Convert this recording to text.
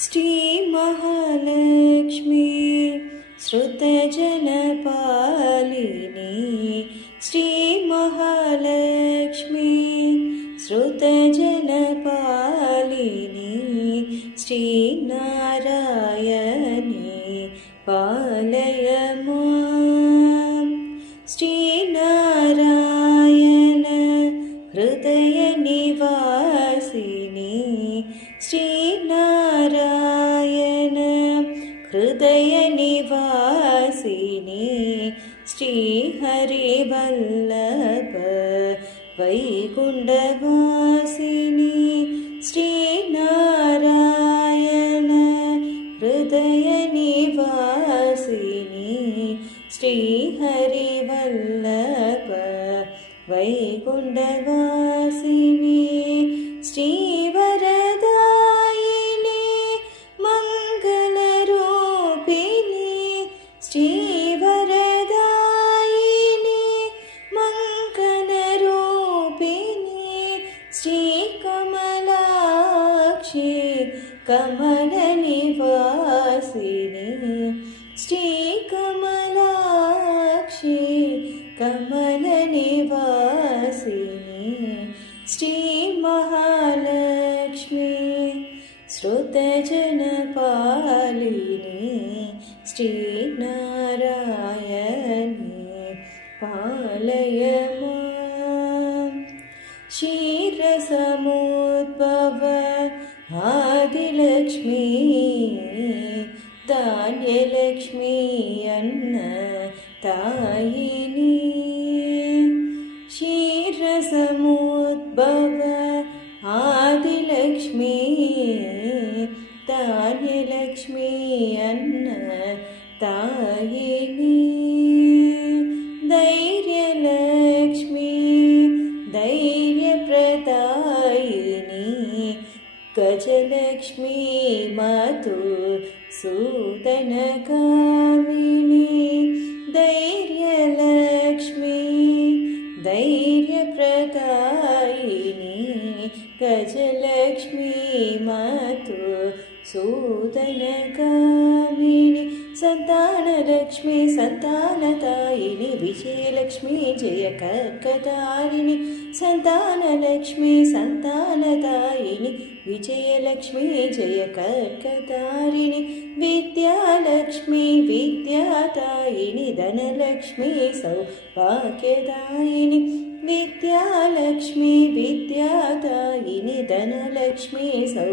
श्री महालक्ष्मी श्रुतजनपालिनी श्री महालक्ष्मी श्रुतजनपालिनी श्री नारायणी पालय मां श्री नारायण हृदय निवासिनी श्री नारायण हृदय निवासिनी श्री हरिवल्लभ वैकुण्ठवासिनी श्री नारायण हृदय निवासिनी श्री हरिवल्लभ वैकुण्ठवासिनी श्री वरदायिनी मङ्गलरूपिणी श्री वरदायिनी मङ्गलरूपिणी श्री कमलाक्षी कमलनिवासिनी श्री कमलाक्षी कमलनिवासिनी श्री महालक्ष्मी श्रुतजनपालिनी श्री नारायणी पालय मां क्षीरसमुद्भव आदिलक्ष्मी धान्यलक्ष्मी अन्नदायिनी क्षीरसमुद्भव आदिलक्ष्मी धान्यलक्ष्मी अन्नदायिनी धैर्यलक्ष्मी धैर्यप्रदायिनी गजलक्ष्मी मधुसूदनकामिनी धैर्यलक्ष्मी धैर्यप्रदायिनी गजलक्ष्मी मधुसूदनकामिनी संतानलक्ष्मी संतानदायिनी विजयलक्ष्मी जयकर्कधारिणी संतानलक्ष्मी संतानदायिनी विजयलक्ष्मी जयकर्कधारिणी विद्यालक्ष्मी विद्यादायिनी धनलक्ष्मी सौभाग्यदायिनी विद्यालक्ष्मी विद्यादायिनी धनलक्ष्मी सौ